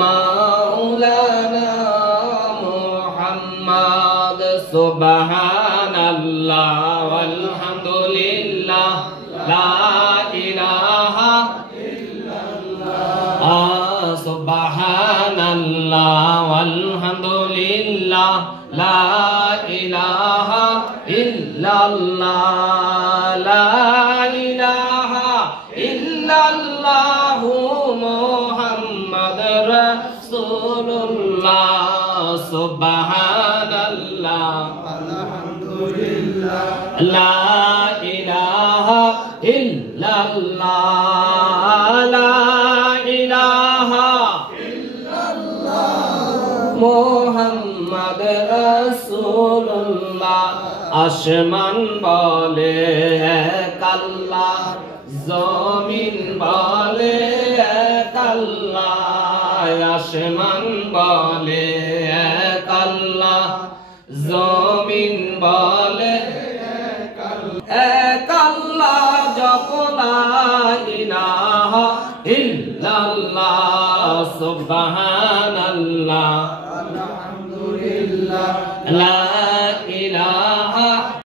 মাওলানা মুহাম্মদ সুবহানাল্লাহ ওয়ালহামদুলিল্লাহ লা ইলাহা ইল্লাল্লাহ সুবহানাল্লাহ ওয়ালহামদুলিল্লাহ লা ইলাহা ইল্লাল্লাহ লা ইলাহা ইল্লাল্লাহু মুহাম্মাদুর রাসূলুল্লাহ সুবহানাল্লাহ আলহামদুলিল্লাহ লা ইলাহা ইল্লাল্লাহ লা ইলাহা ইল্লাল্লাহ মুহাম্মাদ রাসূলুল্লাহ আসমান বলে এক আল্লাহ জমিন বলে এক আল্লাহ আসমান বলে এক আল্লাহ জমিন বলে এক আল্লাহ যখন লা ইলাহা ইল্লাল্লাহ সুবহানাল্লাহ আলহামদুলিল্লাহ লা